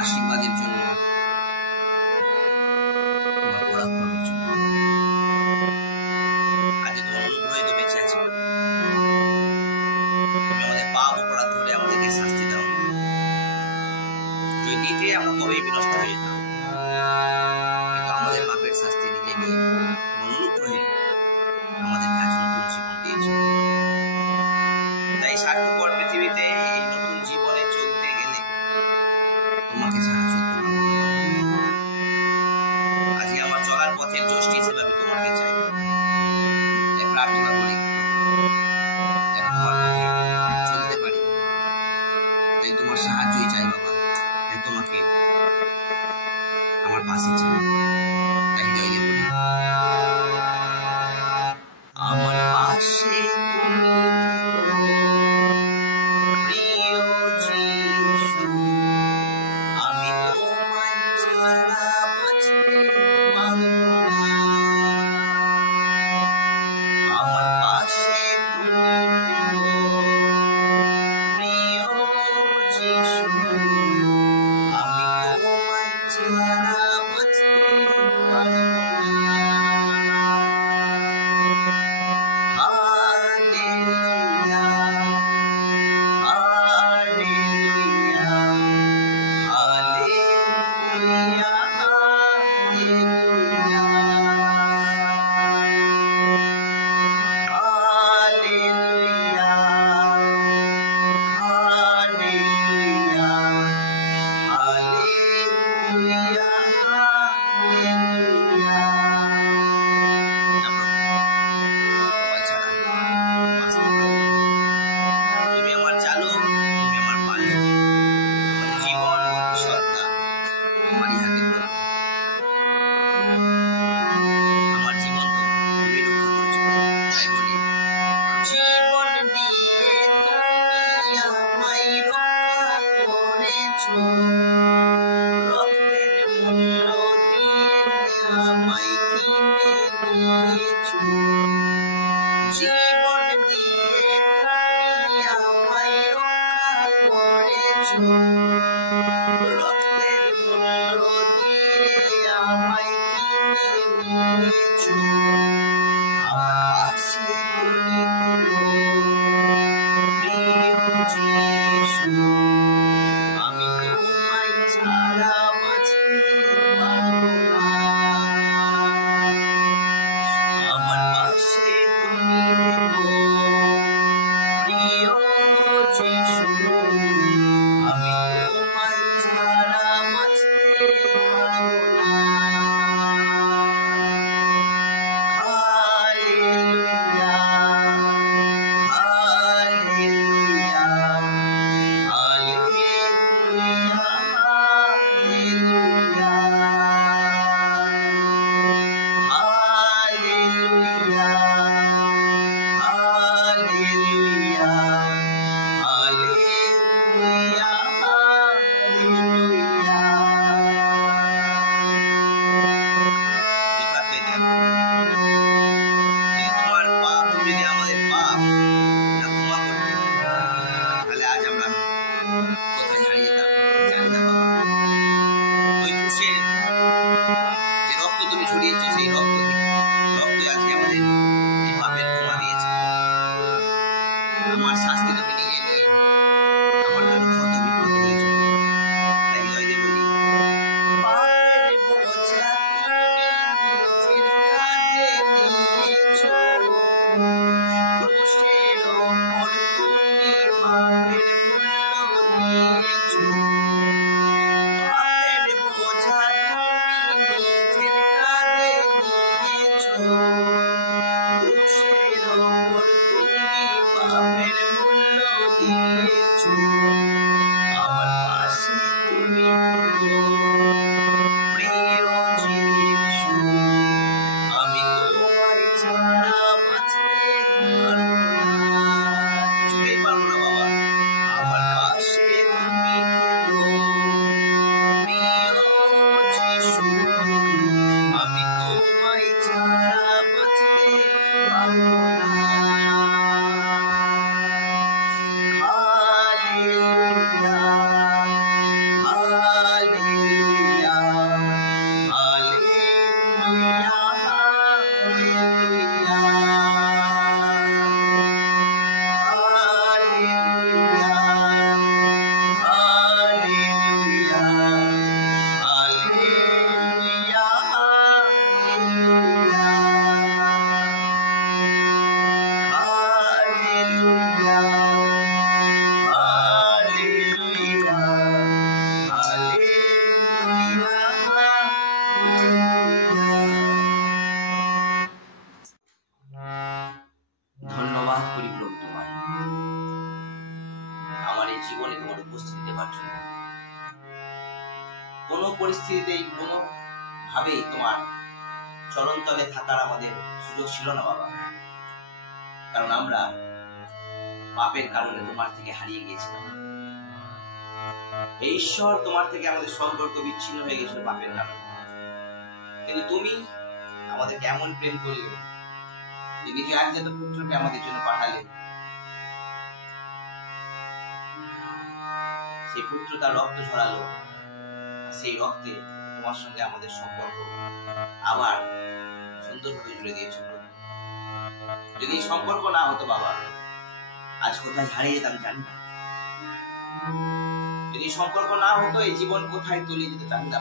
আশীর্বাদের জন্য, তোমার পরাক্রমের জন্য। আজ তোমার অনুগ্রহে তো বেঁচে আছি। তুমি আমাদের পাপ অপরাধ ধরে আমাদেরকে শাস্তি দাও। যদি দিতে আমরা কবেই বিনষ্ট হয়ে যেতাম, কিন্তু আমাদের পাপের শাস্তি নিজে নিয়ে তোমার অনুগ্রহে আমাদেরকে আজ নতুন জীবন দিয়েছে। তাই স্বার্থপর পৃথিবীতে এই নতুন জীবনে চলতে গেলে তোমাকে ছাড়া চলতে পারবো না। আজকে আমার চলার পথের যষ্টি হিসেবে আমি তোমাকে চাই। প্রার্থনা করি যেন তোমার পথে চলতে পারি। তাই তোমার সাহায্যই চাই বাবা। তাই তোমাকে আমার পাশে চাই। তাই হৃদয় দিয়ে বলি, আমার পাশে তুমি প্রিয় যিশু, আমি তোমায় ছাড়া বাঁচতে পারবো না। আমার পাশে তুমি প্রিয় যিশু, আমি তোমায় ছাড়া বাঁচতে পারবো না। জীবন দিয়ে তুমি আমায় রক্ষা করেছো, রক্তের মূল্য দিয়ে আমায় কিনে নিয়েছো। আমার পাশে তুমি প্রিয় যিশু, আমি তোমায় ছাড়া বাঁচতে পারবো না। আমার পাশে তুমি প্রিয় যিশু, আমি তোমায় ছাড়া বাঁচতে পারবো না। Hallelujah, hallelujah, hallelujah, hallelujah, hallelujah, hallelujah, hallelujah, hallelujah. যথার্থই দেখো, তোমার পাপ, তুমি যদি আমাদের পাপ না ক্ষমা করতে, তাহলে আজ আমরা কোথায় হারিয়ে যেতাম জানি না বাবা। ওই ক্রুশের যে রক্ত তুমি ছড়িয়েছো, সেই রক্তই আজকে আমাদের এই পাপের ক্ষমা দিয়েছে। আমার শাস্তি তুমি নিজে নিয়ে আমার জন্য ক্ষত বিক্ষত হয়েছে। তাই হৃদয় দিয়ে বলি, পাপের বোঝা তুমি নিজের কাঁধে নিয়েছো, ক্রুশের ওপর তুমি পাপের মূল্য দিয়েছো। পাপের বোঝা তুমি নিজের কাঁধে নিয়েছো, ক্রুশের ওপর তুমি পাপের মূল্য দিয়েছো। আমার পাশে তুমি প্রিয় যিশু, আমি তোমায় ছাড়া বাঁচতে পারবো না। কিছুতেই পারবো না বাবা। আমার পাশে তুমি প্রিয় যিশু, আমি তোমায় ছাড়া বাঁচতে পারবো না। হালেলুয়া, জীবনে তোমার উপস্থিতি দেবার জন্য। কোন পরিস্থিতিতেই কোনো ভাবেই তোমার চরণ তলে থাকার আমাদের সুযোগ ছিল না বাবা, কারণ আমরা পাপের কারণে তোমার থেকে হারিয়ে গিয়েছিলাম। এই ঈশ্বর, তোমার থেকে আমাদের সম্পর্ক বিচ্ছিন্ন হয়ে গেছিল পাপের কারণে, কিন্তু তুমি আমাদেরকে এমন প্রেম করলে যে নিজ একজাত পুত্রকে আমাদের জন্য পাঠালে। সেই পুত্র তার রক্ত ঝরালো, সেই রক্তে তোমার সঙ্গে আমাদের সম্পর্ক আবার সুন্দরভাবে জুড়ে দিয়েছিল। যদি সম্পর্ক না হতো বাবা, আজ কোথায় হারিয়ে যেতাম জানি না। যদি সম্পর্ক না হতো, এই জীবন কোথায় তলিয়ে যেত জানি না।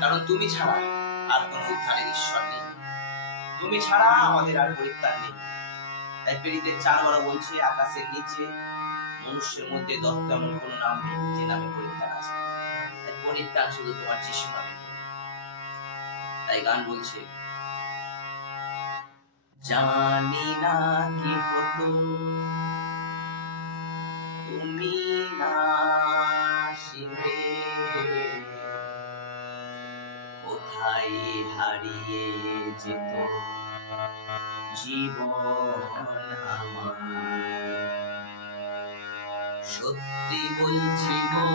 কারণ তুমি ছাড়া আর কোন উদ্ধারের ঈশ্বর নেই, তুমি ছাড়া আমাদের আর পরিত্রাণ নেই। তাই প্রেরিতের 4 বলছে, আকাশের নিচে মনুষ্যের মধ্যে দত্ত এমন কোন নাম নেই যে নামে পরিত্রাণ আছে। তাই পরিত্রাণ শুধু তোমার যিশু নামে। তাই গান বলছে, জানি না কি হতো তুমি না আসিলে, কোথায় হারিয়ে যেত জীবন আমার। সত্যি বলছি গো,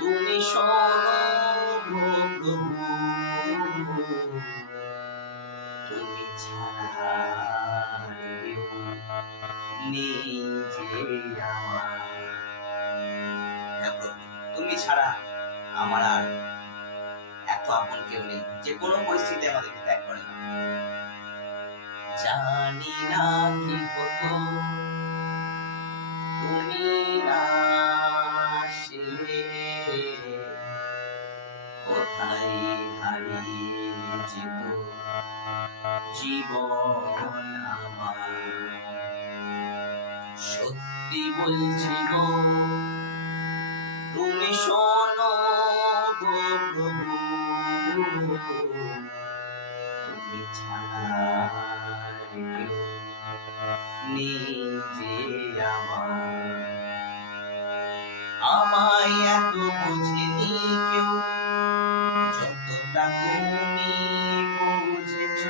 তুমি শোনো গো প্রভু, তুমি ছাড়া কেউ নেই যে আমার। তুমি ছাড়া আমার আর এত আপন কেউ নেই যে কোনো পরিস্থিতি আমাদেরকে ত্যাগ করে না। জানি না কি হতো তুমি না আসলে, কোথায় হারিয়ে যেত জীবন আমার। সত্যি বলছি গো, তুমি শোনো গো প্রভু, তুমি ছাড়া কেউ নেই যে আমার। আমায় এত বুঝেনি কেউ যতটা তুমি বুঝেছ।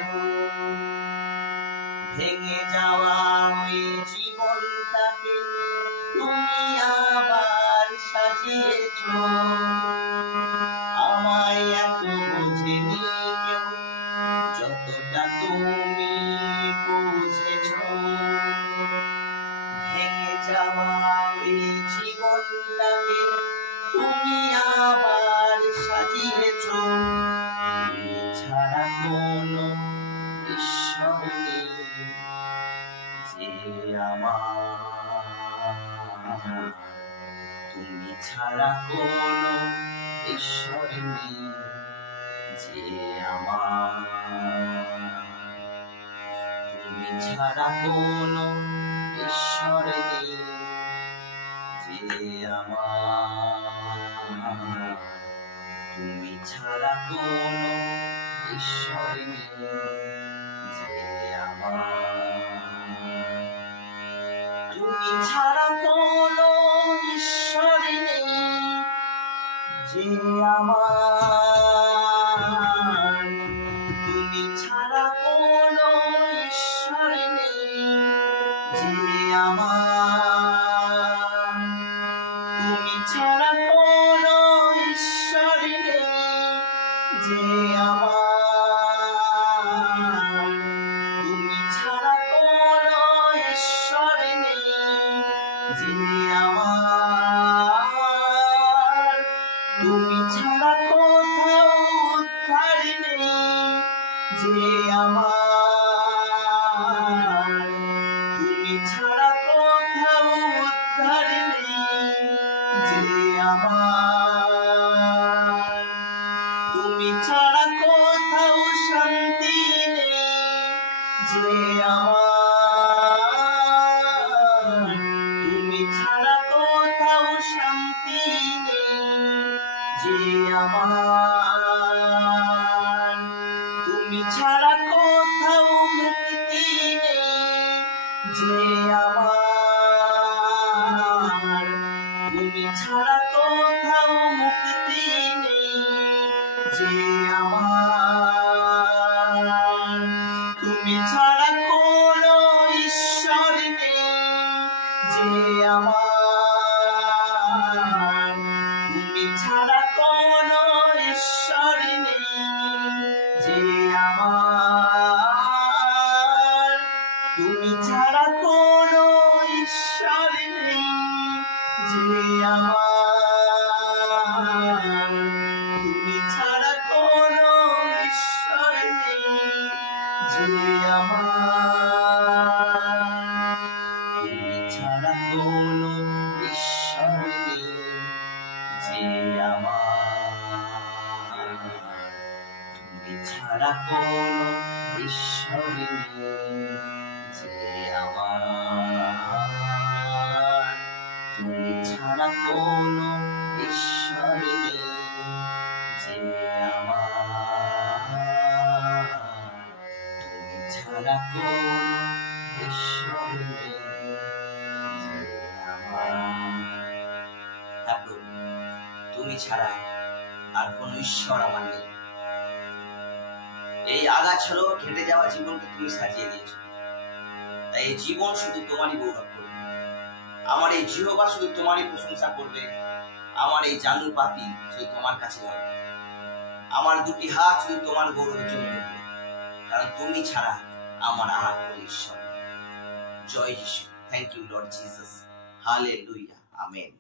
ভেঙে যাওয়া ওই জীবনটাকে তুমি আবার সাজিয়েছ। আমায় এত বুঝেনি কেউ যতটা তুমি বুঝেছ। ভেঙে যাওয়া ওই জীবনটাকে তুমি আবার সাজিয়েছ। তুমি ছাড়া কোনো ঈশ্বর নেই যে আমার। তুমি ছাড়া কোনো ঈশ্বর নেই যে আমার। তুমি ছাড়া কোনো ঈশ্বর নেই যে আমার। তুমি ছাড়া কোনো ঈশ্বর নেই যে আমার। তুমি ছাড়া কোনো ঈশ্বর নেই যে আমার। তুমি ছাড়া কোনো ঈশ্বর নেই যে আমার। তুমি ছাড়া কোনো ঈশ্বর নেই যে আমার। তুমি ছাড়া কোনো ঈশ্বর নেই যে আমার। তুমি ছাড়া কোথাও উদ্ধার নেই যে আমার। তুমি ছাড়া কোথাও উদ্ধার নেই যে আমার। তুমি ছাড়া কোথাও শান্তি নেই যে আমার। তুমি ছাড়া কোথাও শান্তি নেই যে আমার। তুমি ছাড়া কোথাও মুক্তি নেই যে আমার। ছাড়া কোথাও মুক্তি নেই যে আমার, তুমি ছাড়া কোনো ঈশ্বর নেই যে আমার, তুমি ছাড়া কোনো ঈশ্বর নেই যে আমার, তুমি ছাড়া কোনো ঈশ্বর নেই যে আমার, তুমি ছাড়া কোনো ঈশ্বর নেই যে আমার, তুমি ছাড়া কোনো ঈশ্বর নেই যে আমার, তুমি ছাড়া কোনো ঈশ্বর নেই যে আমার, তুমি ছাড়া কোনো ঈশ্বর নেই যে আমার, তুমি ছাড়া কোনো ঈশ্বর নেই যে আমার। তারপর তুমি ছাড়া আর কোনো ঈশ্বর আমার নেই। এই আগাছালো ঘেটে যাওয়া জীবনকে তুমি সাজিয়ে দিয়েছো, তাই এই জীবন শুধু তোমারই গৌরব করবে, আমার এই জিহ্বা শুধু তোমারই প্রশংসা করবে, আমার এই জানু পাতি শুধু তোমার কাছে হবে, আমার দুটি হাত শুধু তোমার গৌরবের জন্য উঠবে, কারণ তুমি ছাড়া আমার আর কোনো ঈশ্বর নেই। জয় যিশু। Thank you Lord Jesus. Hallelujah. Amen.